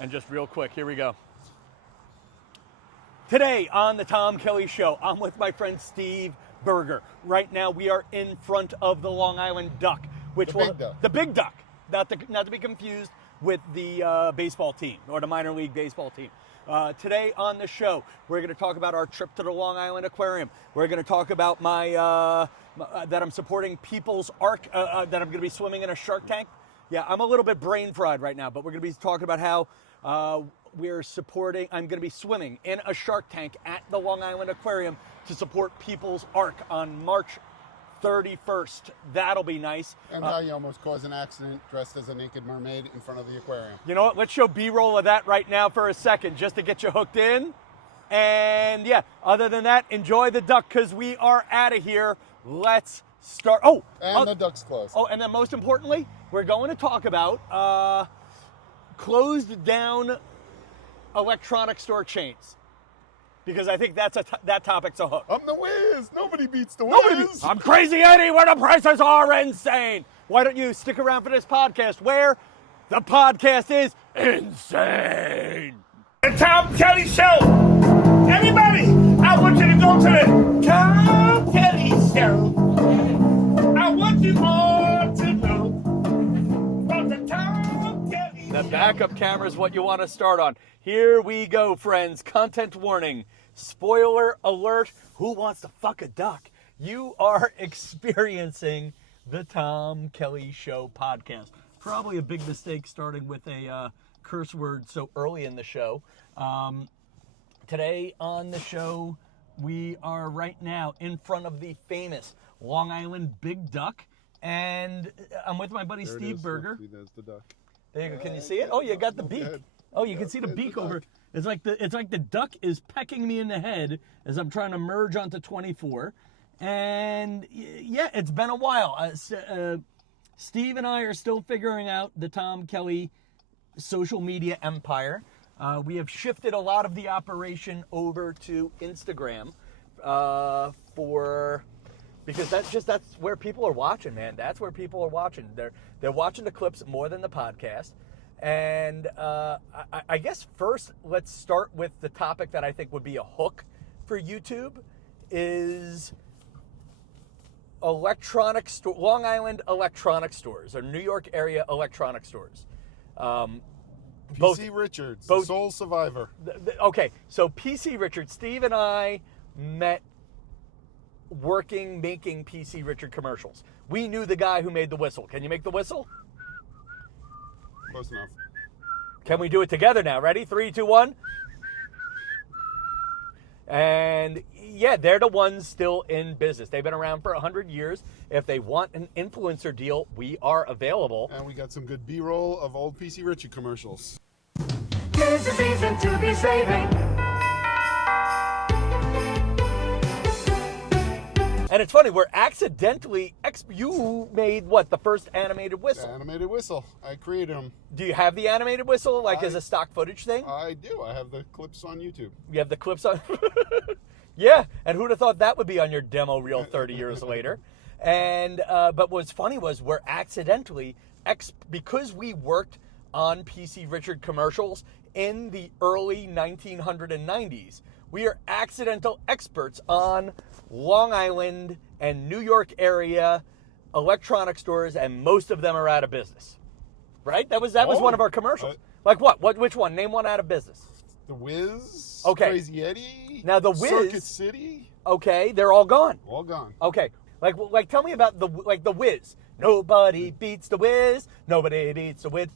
And just real quick, here we go. Today on the Tom Kelly Show, I'm with my friend Steve Berger. Right now, we are in front of the Long Island Duck, the big duck, not to be confused with the baseball team or the minor league baseball team. Today on the show, we're going to talk about our trip to the Long Island Aquarium. We're going to talk about that I'm supporting People's Ark, that I'm going to be swimming in a shark tank. Yeah, I'm a little bit brain fried right now, but we're going to be talking about how I'm going to be swimming in a shark tank at the Long Island Aquarium to support People's Ark on March 31st. That'll be nice. And how you almost caused an accident dressed as a naked mermaid in front of the aquarium. You know what? Let's show B-roll of that right now for a second, just to get you hooked in. And yeah, other than that, enjoy the duck because we are out of here. Let's start. The duck's closed. Oh, and then most importantly, we're going to talk about closed down electronic store chains. Because I think that topic's a hook. I'm the Wiz. Nobody beats the Wiz. I'm Crazy Eddie where the prices are insane. Why don't you stick around for this podcast where the podcast is insane? The Tom Kelly Show. Everybody, I want you to go to the Tom Kelly Show. I want you all to know from the Tom Kelly The Show. backup camera is what you want to start on. Here we go, friends. Content warning. Spoiler alert. Who wants to fuck a duck? You are experiencing the Tom Kelly Show podcast. Probably a big mistake starting with a curse word so early in the show. Today on the show, we are right now in front of the famous Long Island Big Duck. And I'm with my buddy Steve Berger. There's the duck. There you go. Can you see it? Oh, you got the beak. Oh, you can see the beak over. It's like the duck is pecking me in the head as I'm trying to merge onto 24. And yeah, it's been a while. Steve and I are still figuring out the Tom Kelly social media empire. We have shifted a lot of the operation over to Instagram because that's where people are watching, man. That's where people are watching. They're watching the clips more than the podcast. And I guess first, let's start with the topic that I think would be a hook for YouTube is Long Island electronic stores or New York area electronic stores. PC Richards, the sole survivor. Okay, so PC Richards, Steve and I met making PC Richard commercials. We knew the guy who made the whistle. Can you make the whistle? Close enough. Can we do it together now? Ready? 3, 2, 1. And yeah, they're the ones still in business. They've been around for 100 years. If they want an influencer deal, we are available. And we got some good B-roll of old PC Richard commercials. Here's a reason to be saving. And it's funny, we're accidentally, you made what, the first animated whistle? The animated whistle. I created them. Do you have the animated whistle, as a stock footage thing? I do. I have the clips on YouTube. You have the clips on? Yeah, and who'd have thought that would be on your demo reel 30 years later? And, but what's funny was we're accidentally, because we worked on PC Richard commercials in the early 1990s, we are accidental experts on Long Island and New York area electronic stores, and most of them are out of business. Right? That was one of our commercials. Like what? Which one? Name one out of business. The Wiz. Okay. Crazy Eddie. Now the Wiz. Circuit City. Okay, they're all gone. All gone. Okay. Like tell me about the Wiz. Nobody beats the Wiz. Nobody beats the Wiz.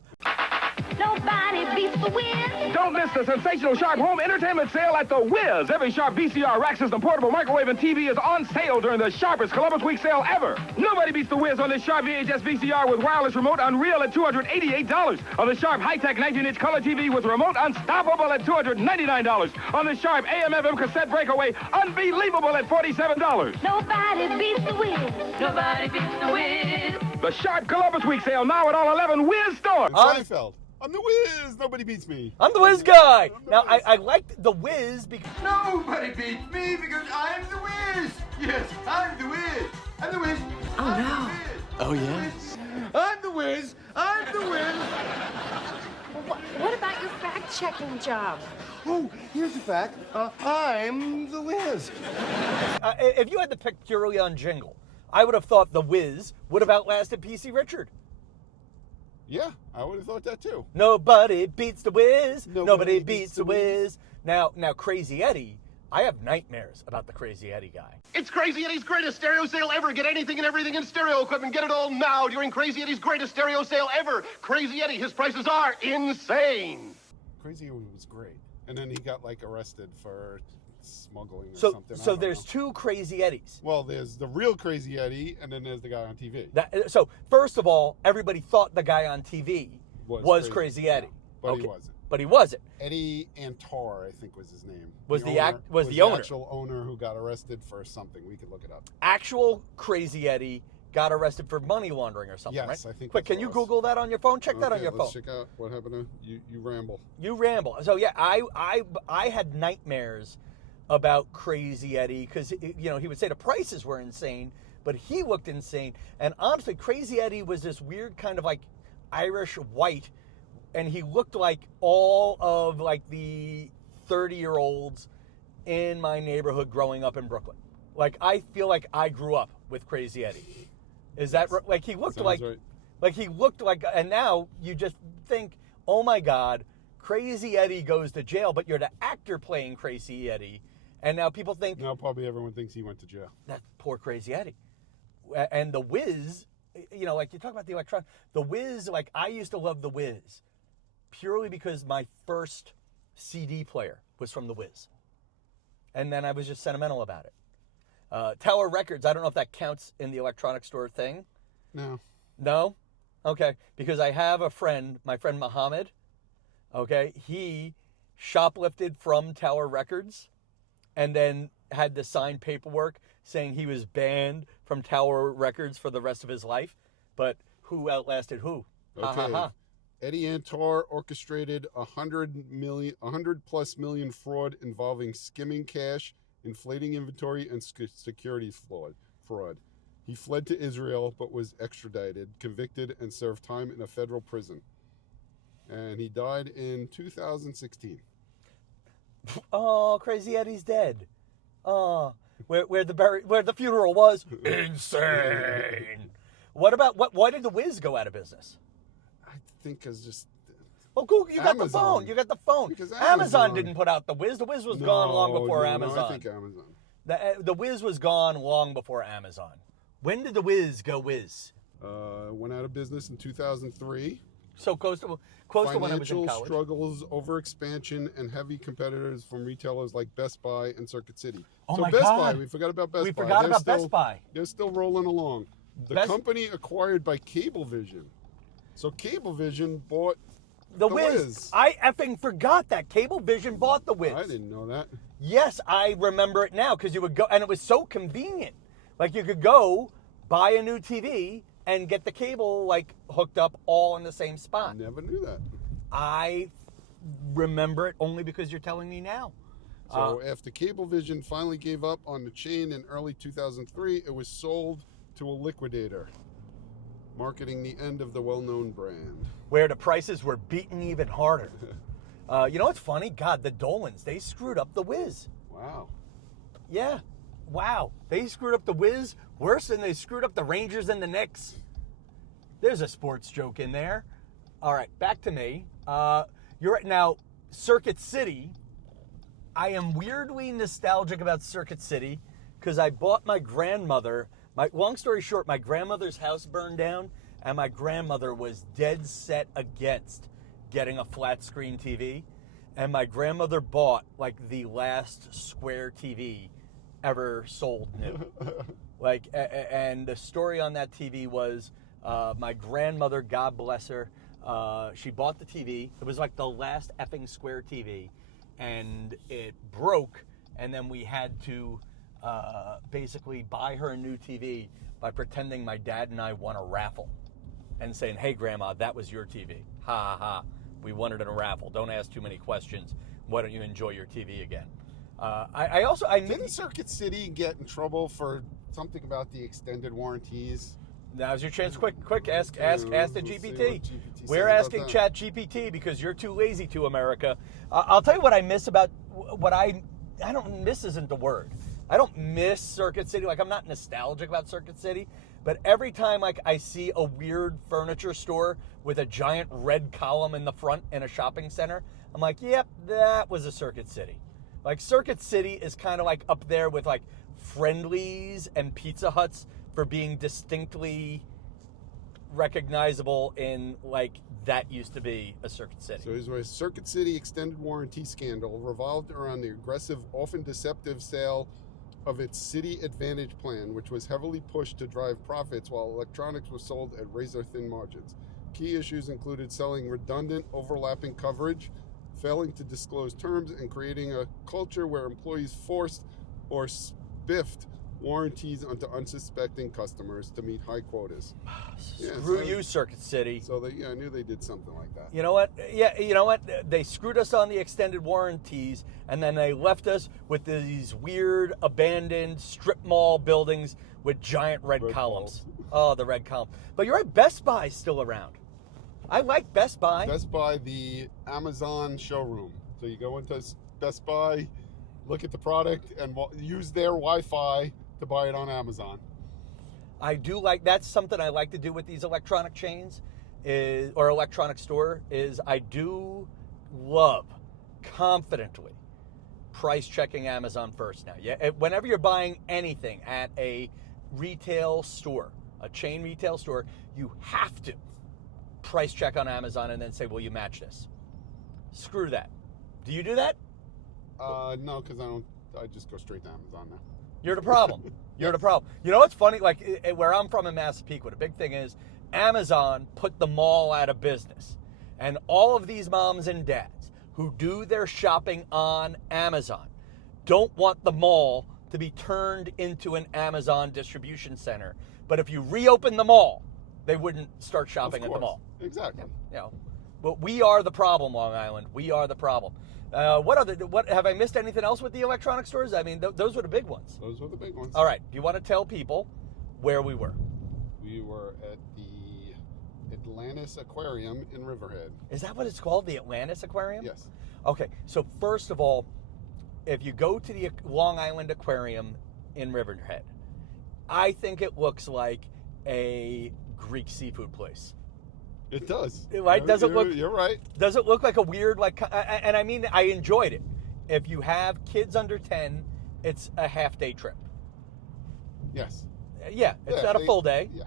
Nobody beats the Wiz. Don't miss the sensational Sharp home entertainment sale at the Wiz. Every Sharp VCR, rack system, portable microwave, and TV is on sale during the sharpest Columbus Week sale ever. Nobody beats the Wiz on this Sharp VHS VCR with wireless remote unreal at $288. On the Sharp high-tech 19-inch color TV with remote unstoppable at $299. On the Sharp AM/FM cassette breakaway, unbelievable at $47. Nobody beats the Wiz. Nobody beats the Wiz. The Sharp Columbus Week sale now at all 11 Wiz stores. Seinfeld. I'm the Wiz. Nobody beats me. I'm the Wiz guy. Now, I liked the Wiz because... Nobody beats me because I'm the Wiz. Yes, I'm the Wiz. I'm the Wiz. Oh, no. Oh, yeah? I'm the Wiz. I'm the Wiz. What about your fact checking job. Oh, here's the fact. I'm the Wiz. If you had to pick purely on jingle, I would have thought the Wiz would have outlasted PC Richard. Yeah, I would have thought that too. Nobody beats the Wiz. Nobody Nobody beats the Wiz. Now, Crazy Eddie, I have nightmares about the Crazy Eddie guy. It's Crazy Eddie's greatest stereo sale ever. Get anything and everything in stereo equipment. Get it all now during Crazy Eddie's greatest stereo sale ever. Crazy Eddie, his prices are insane. Crazy Eddie was great. And then he got like arrested for smuggling or something. So there's two Crazy Eddies. Well, there's the real Crazy Eddie, and then there's the guy on TV. So first of all, everybody thought the guy on TV was Crazy Eddie. But he wasn't. But he wasn't. Eddie Antar, I think was his name. Was the owner? The actual owner who got arrested for something. We could look it up. Actual Crazy Eddie got arrested for money laundering or something, yes, right? I think. Quick, can you Google that on your phone? Check that on your phone. Let's check out what happened to you. You ramble. You ramble. So yeah, I had nightmares about Crazy Eddie because he would say the prices were insane, but he looked insane. And honestly, Crazy Eddie was this weird kind of like Irish white, and he looked like all of like the 30-year-olds in my neighborhood growing up in Brooklyn. Like I feel like I grew up with Crazy Eddie. Is that right? Like he looked Sounds like, right. like he looked like, and now you just think, oh my God, Crazy Eddie goes to jail, but you're the actor playing Crazy Eddie, and now people think Now probably everyone thinks he went to jail. that poor Crazy Eddie, and the Wiz, like you talk about the electronic, the Wiz, like I used to love the Wiz, purely because my first CD player was from the Wiz, and then I was just sentimental about it. Tower Records, I don't know if that counts in the electronic store thing. No. No? Okay. Because I have a friend, my friend Muhammad. Okay. He shoplifted from Tower Records and then had to sign paperwork saying he was banned from Tower Records for the rest of his life. But who outlasted who? Okay. Ha ha ha. Eddie Antar orchestrated 100+ million fraud involving skimming cash, inflating inventory, and security fraud. He fled to Israel but was extradited, convicted, and served time in a federal prison. And he died in 2016. Oh, Crazy Eddie's dead. Oh, where the funeral was insane. Why did the Wiz go out of business? I think it's just. Well, Google, you got Amazon. the phone. You got the phone. Because Amazon didn't put out the Wiz. The Wiz was gone long before Amazon. No, I think Amazon. The Wiz was gone long before Amazon. When did the Wiz go Wiz? Went out of business in 2003. So close to when I was in Financial college. struggles, overexpansion, and heavy competitors from retailers like Best Buy and Circuit City. Oh so my Best God. Buy, we forgot about Best Buy. We forgot about Best Buy. They're still rolling along. The company acquired by Cablevision. So Cablevision bought the Wiz. I effing forgot that Cablevision bought the Wiz. I didn't know that. Yes, I remember it now because you would go, and it was so convenient. Like you could go buy a new TV and get the cable like hooked up all in the same spot. Never knew that. I remember it only because you're telling me now. So after Cablevision finally gave up on the chain in early 2003, it was sold to a liquidator, marketing the end of the well-known brand. Where the prices were beaten even harder. You know what's funny? God, the Dolans, they screwed up the Wiz. Wow. Yeah. Wow. They screwed up the Wiz worse than they screwed up the Rangers and the Knicks. There's a sports joke in there. All right, back to me. You're right now, Circuit City. I am weirdly nostalgic about Circuit City because I bought my grandmother. Long story short, my grandmother's house burned down, and my grandmother was dead set against getting a flat screen TV. And my grandmother bought like the last square TV ever sold new. And the story on that TV was my grandmother, God bless her, she bought the TV. It was like the last effing square TV, and it broke, and then we had to basically buy her a new TV by pretending my dad and I won a raffle and saying, hey, Grandma, that was your TV. Ha ha ha. We won it in a raffle. Don't ask too many questions. Why don't you enjoy your TV again? Didn't Circuit City get in trouble for something about the extended warranties? Now's your chance. Quick, ask the Let's see what GPT. GPT We're says about asking that. Chat GPT because you're too lazy to, America. I'll tell you what I miss about what I don't miss isn't the word. I don't miss Circuit City. Like, I'm not nostalgic about Circuit City, but every time like I see a weird furniture store with a giant red column in the front in a shopping center, I'm like, yep, that was a Circuit City. Like, Circuit City is kind of like up there with like Friendlies and Pizza Huts for being distinctly recognizable in like that used to be a Circuit City. So here's where Circuit City extended warranty scandal revolved around the aggressive, often deceptive sale of its City Advantage plan, which was heavily pushed to drive profits while electronics was sold at razor-thin margins. Key issues included selling redundant, overlapping coverage, failing to disclose terms, and creating a culture where employees forced or spiffed warranties onto unsuspecting customers to meet high quotas. Screw you, Circuit City. So I knew they did something like that. You know what? Yeah, you know what? They screwed us on the extended warranties, and then they left us with these weird, abandoned strip mall buildings with giant red columns. Oh, the red column. But you're right, Best Buy's still around. I like Best Buy. Best Buy, the Amazon showroom. So you go into Best Buy, look at the product, and use their Wi-Fi to buy it on Amazon. I do like, that's something I like to do with these electronic chains or electronic store is I do love confidently price checking Amazon first now. Yeah, whenever you're buying anything at a retail store, a chain retail store, you have to price check on Amazon and then say, will you match this? Screw that. Do you do that? No, because I just go straight to Amazon now. You're the problem. You're the problem. You know what's funny? Like where I'm from in Massapequa, the big thing is Amazon put the mall out of business. And all of these moms and dads who do their shopping on Amazon don't want the mall to be turned into an Amazon distribution center. But if you reopen the mall, they wouldn't start shopping at the mall. Exactly. You know, but we are the problem, Long Island. We are the problem. What have I missed anything else with the electronic stores? I mean, those were the big ones. Those were the big ones. All right. Do you want to tell people where we were? We were at the Atlantis Aquarium in Riverhead. Is that what it's called? The Atlantis Aquarium? Yes. Okay. So first of all, if you go to the Long Island Aquarium in Riverhead, I think it looks like a Greek seafood place. It does. Right? Does it look? You're right. Does it look like a weird, like? And I mean, I enjoyed it. If you have kids under 10, it's a half-day trip. Yes. Yeah, it's not a full day. Yeah.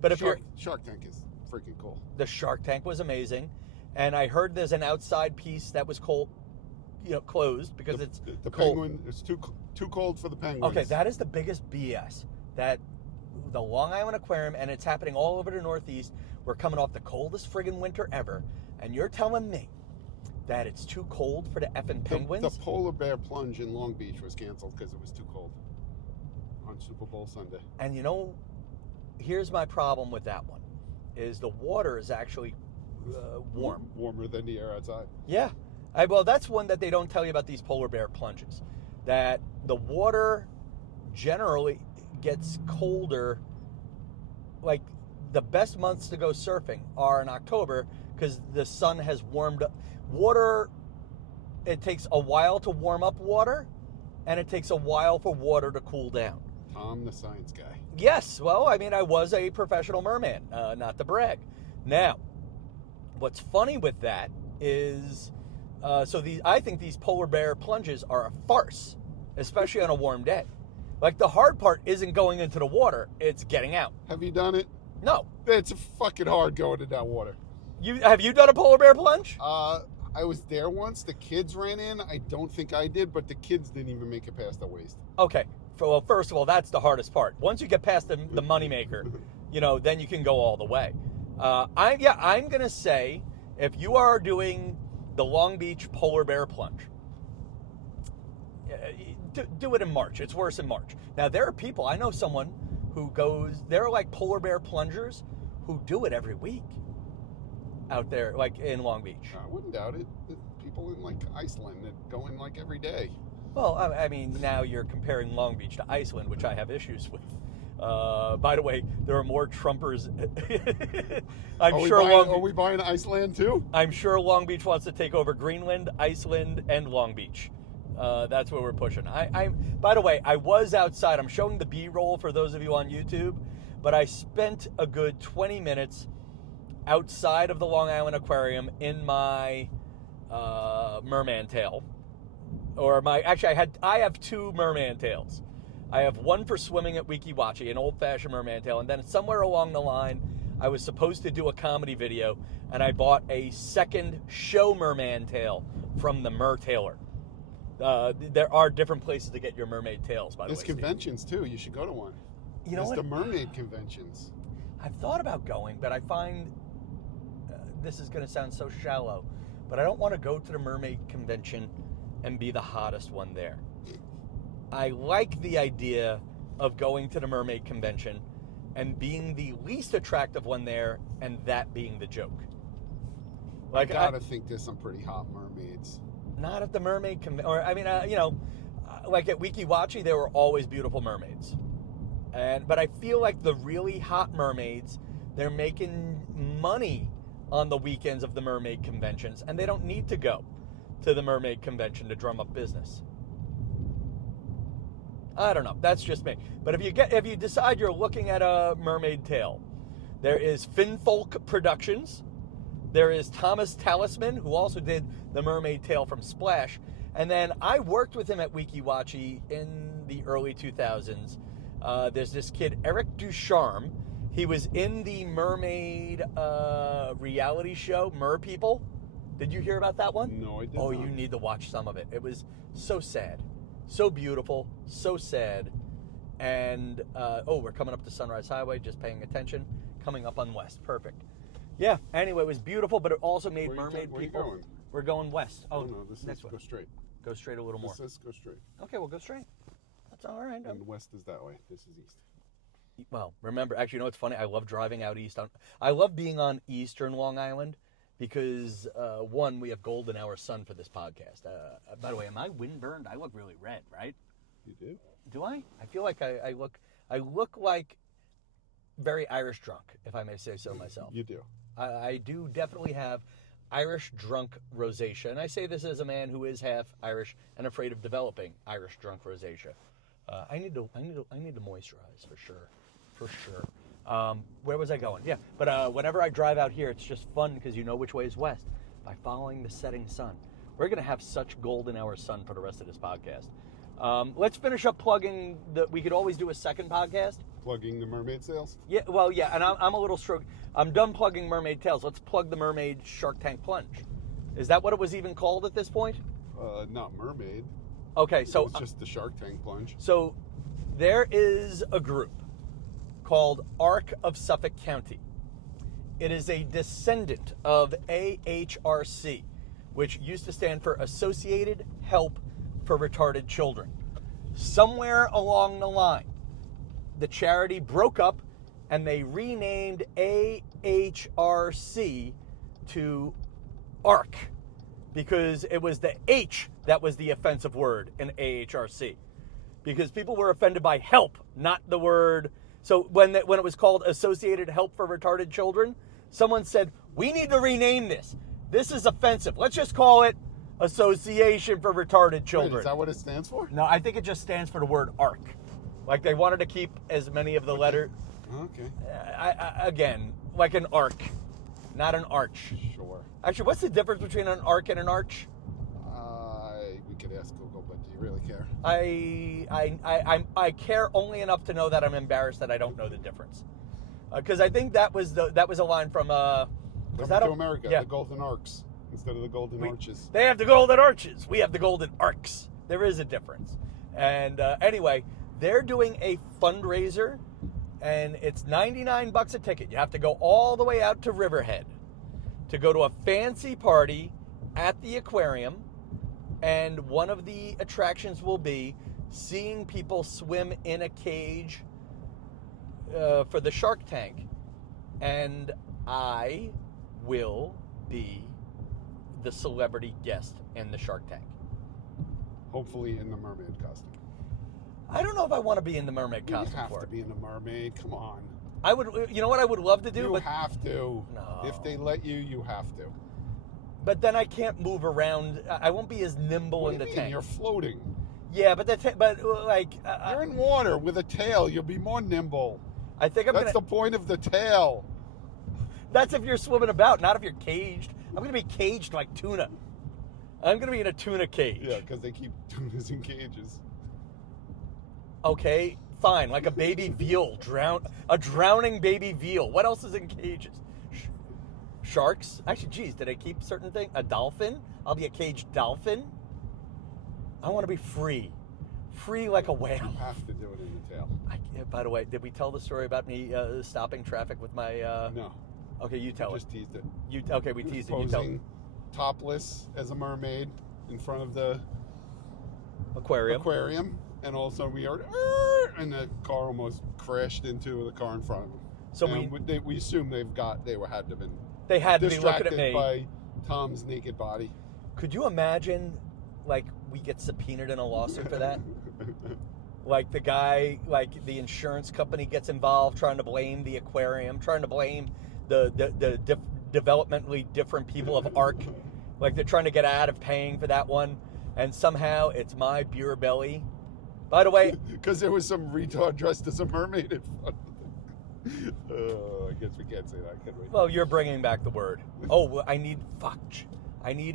But if Shark Tank is freaking cool. The Shark Tank was amazing, and I heard there's an outside piece that was closed because it's the cold. penguin. It's too cold for the penguins. Okay, that is the biggest BS. That the Long Island Aquarium, and it's happening all over the Northeast. We're coming off the coldest friggin' winter ever, and you're telling me that it's too cold for the effing penguins? The polar bear plunge in Long Beach was canceled because it was too cold on Super Bowl Sunday. And you know, here's my problem with that one, is the water is actually warm. Warmer than the air outside. Yeah. Well, that's one that they don't tell you about these polar bear plunges, that the water generally gets colder. Like, the best months to go surfing are in October because the sun has warmed up. Water, it takes a while to warm up water, and it takes a while for water to cool down. Tom, the science guy. Yes, well, I mean, I was a professional merman, not to brag. Now, what's funny with that is, I think these polar bear plunges are a farce, especially on a warm day. Like, the hard part isn't going into the water, it's getting out. Have you done it? No. It's fucking hard going in that water. Have you done a polar bear plunge? I was there once. The kids ran in. I don't think I did, but the kids didn't even make it past the waist. Okay. Well, first of all, that's the hardest part. Once you get past the moneymaker, then you can go all the way. I'm going to say, if you are doing the Long Beach polar bear plunge, do it in March. It's worse in March. Now, there are people, I know someone who goes, they're like polar bear plungers who do it every week out there, like in Long Beach. I wouldn't doubt it. There's people in like Iceland that go in like every day. Well, I mean, now you're comparing Long Beach to Iceland, which I have issues with. By the way, there are more Trumpers. Are we buying Iceland too? I'm sure Long Beach wants to take over Greenland, Iceland, and Long Beach. That's where we're pushing. By the way, I was outside. I'm showing the B-roll for those of you on YouTube, but I spent a good 20 minutes outside of the Long Island Aquarium in my merman tail. I have two merman tails. I have one for swimming at Weeki Wachee, an old-fashioned merman tail, and then somewhere along the line, I was supposed to do a comedy video, and I bought a second show merman tail from the Mer Tailor. There are different places to get your mermaid tails, by the way. There's conventions too. You should go to one. You know what? The mermaid conventions. I've thought about going, but I find this is going to sound so shallow, but I don't want to go to the mermaid convention and be the hottest one there. I like the idea of going to the mermaid convention and being the least attractive one there, and that being the joke. I gotta think there's some pretty hot mermaids. Not at the mermaid convention, or I mean, like at Weeki Wachee, there were always beautiful mermaids, but I feel like the really hot mermaids, they're making money on the weekends of the mermaid conventions, and they don't need to go to the mermaid convention to drum up business. I don't know. That's just me. But if you decide you're looking at a mermaid tail, there is Finfolk Productions. There is Thomas Talisman, who also did the mermaid tail from Splash. And then I worked with him at Weeki Wachee in the early 2000s. There's this kid, Eric Ducharme. He was in the mermaid reality show, Mer People. Did you hear about that one? No, I did not. Oh, you need to watch some of it. It was so sad. So beautiful, so sad, and we're coming up to Sunrise Highway, just paying attention, coming up on West, perfect. Yeah, anyway, it was beautiful, but it also made mermaid people. Where are you going? We're going west. Oh, no, this next is one. go straight. Go straight a little more. This says go straight. Okay, we'll go straight. That's all right. And west is that way. This is east. Well, remember, actually, you know what's funny? I love driving out east. I love being on eastern Long Island because, one, we have golden hour sun for this podcast. By the way, am I windburned? I look really red, right? You do? Do I? I feel like I look like very Irish drunk, if I may say so myself. You do. I do definitely have Irish drunk rosacea, and I say this as a man who is half Irish and afraid of developing Irish drunk rosacea. I need to moisturize for sure. Where was I going? Yeah, but whenever I drive out here, it's just fun because you know which way is west by following the setting sun. We're gonna have such golden hour sun for the rest of this podcast. Let's finish up plugging we could always do a second podcast. Plugging the mermaid sales? Yeah, well, yeah, and I'm a little stroke. I'm done plugging Mermaid Tales. Let's plug the Mermaid Shark Tank Plunge. Is that what it was even called at this point? Not mermaid. Okay, so it's just the Shark Tank Plunge. So there is a group called Arc of Suffolk County. It is a descendant of AHRC, which used to stand for Associated Help for Retarded Children. Somewhere along the line, the charity broke up and they renamed AHRC to ARC because it was the H that was the offensive word in AHRC. Because people were offended by help, not the word. So when it was called Associated Help for Retarded Children, someone said, we need to rename this. This is offensive. Let's just call it Association for Retarded Children. Wait, is that what it stands for? No, I think it just stands for the word ARC. Like they wanted to keep as many of the letters. Okay. Again, like an arc, not an arch. Sure. Actually, what's the difference between an arc and an arch? We could ask Google, but do you really care? I care only enough to know that I'm embarrassed that I don't know the difference. Because I think that was a line from Coming to America, yeah. The Golden Arcs instead of the Golden Arches. They have the Golden Arches. We have the Golden Arcs. There is a difference. And anyway, they're doing a fundraiser, and it's $99 a ticket. You have to go all the way out to Riverhead to go to a fancy party at the aquarium, and one of the attractions will be seeing people swim in a cage for the Shark Tank. And I will be the celebrity guest in the Shark Tank. Hopefully in the mermaid costume. I don't know if I want to be in the mermaid You costume have for to it. be in a mermaid. Come on. I would, you know what I would love to do? You have to. No. If they let you, you have to. But then I can't move around. I won't be as nimble What in do the you mean? tank. You're floating. Yeah, but You're in water with a tail. You'll be more nimble. I think I'm That's gonna. the point of the tail. That's if you're swimming about, not if you're caged. I'm gonna be caged like tuna. I'm gonna be in a tuna cage. Yeah, because they keep tunas in cages. Okay, fine. Like a baby veal, a drowning baby veal. What else is in cages? Sharks. Actually, geez, did I keep certain things? A dolphin. I'll be a caged dolphin. I want to be free like a whale. You have to do it in the tail. By the way, did we tell the story about me stopping traffic with my? No. Okay, you tell I it. just teased it. We teased it. You tell it. Posing topless as a mermaid in front of the Aquarium. and also we heard, and the car almost crashed into the car in front of them. So we assume they had to have been they had to be looking at me by Tom's naked body. Could you imagine, like, we get subpoenaed in a lawsuit for that? Like the guy, like the insurance company gets involved, trying to blame the aquarium, trying to blame the developmentally different people of ARC. Like they're trying to get out of paying for that one, and somehow it's my beer belly. By the way, because there was some retard dressed as a mermaid in front of them. I guess we can't say that, can we? well, you're bringing back the word. Oh, I need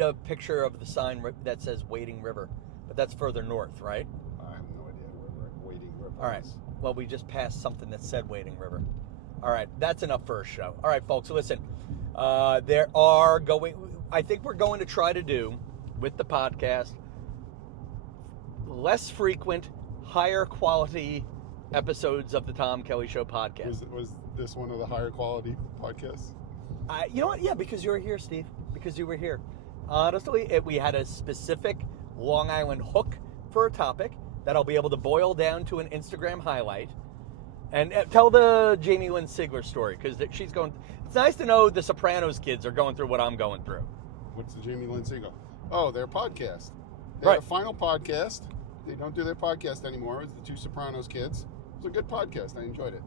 a picture of the sign that says Wading River, but that's further north, right? I have no idea where Wading River All right. is. Well, we just passed something that said Wading River. All right, that's enough for a show. All right, folks, listen. I think we're going to try to do with the podcast less frequent, higher quality episodes of the Tom Kelly Show podcast. Was this one of the higher quality podcasts? You know what? Yeah, because you were here, Steve. Because you were here. Honestly, we had a specific Long Island hook for a topic that I'll be able to boil down to an Instagram highlight. And tell the Jamie Lynn Sigler story, because she's going. It's nice to know the Sopranos kids are going through what I'm going through. What's the Jamie Lynn Sigler? Oh, their podcast. They Right. had a final podcast. They don't do their podcast anymore. It's the two Sopranos kids. It was a good podcast. I enjoyed it.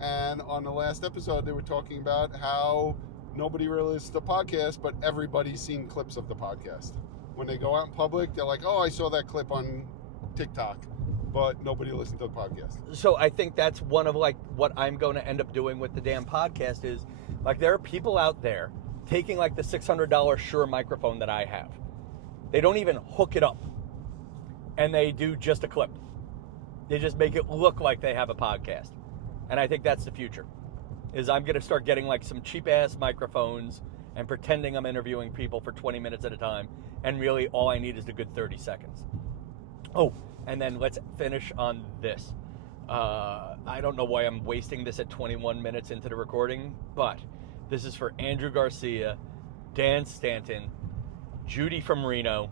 And on the last episode, they were talking about how nobody really listens to podcasts, but everybody's seen clips of the podcast. When they go out in public, they're like, oh, I saw that clip on TikTok, but nobody listened to the podcast. So I think that's one of like what I'm going to end up doing with the damn podcast is like there are people out there taking like the $600 Shure microphone that I have. They don't even hook it up, and they do just a clip. They just make it look like they have a podcast. And I think that's the future, is I'm going to start getting like some cheap-ass microphones and pretending I'm interviewing people for 20 minutes at a time, and really all I need is a good 30 seconds. Oh, and then let's finish on this. I don't know why I'm wasting this at 21 minutes into the recording, but this is for Andrew Garcia, Dan Stanton, Judy from Reno,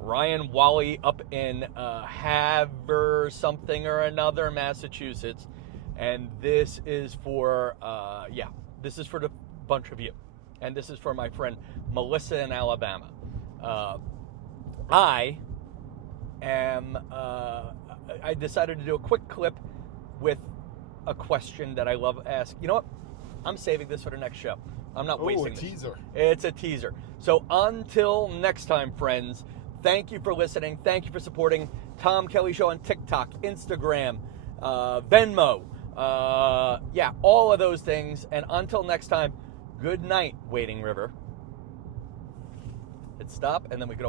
Ryan Wally up in Havre something or another, Massachusetts. And this is for, this is for the bunch of you. And this is for my friend Melissa in Alabama. I decided to do a quick clip with a question that I love asking. You know what? I'm saving this for the next show. I'm not wasting this. Teaser. It's a teaser. So until next time, friends, thank you for listening. Thank you for supporting Tom Kelly Show on TikTok, Instagram, Venmo. All of those things. And until next time, good night, Wading River. Hit stop, and then we can always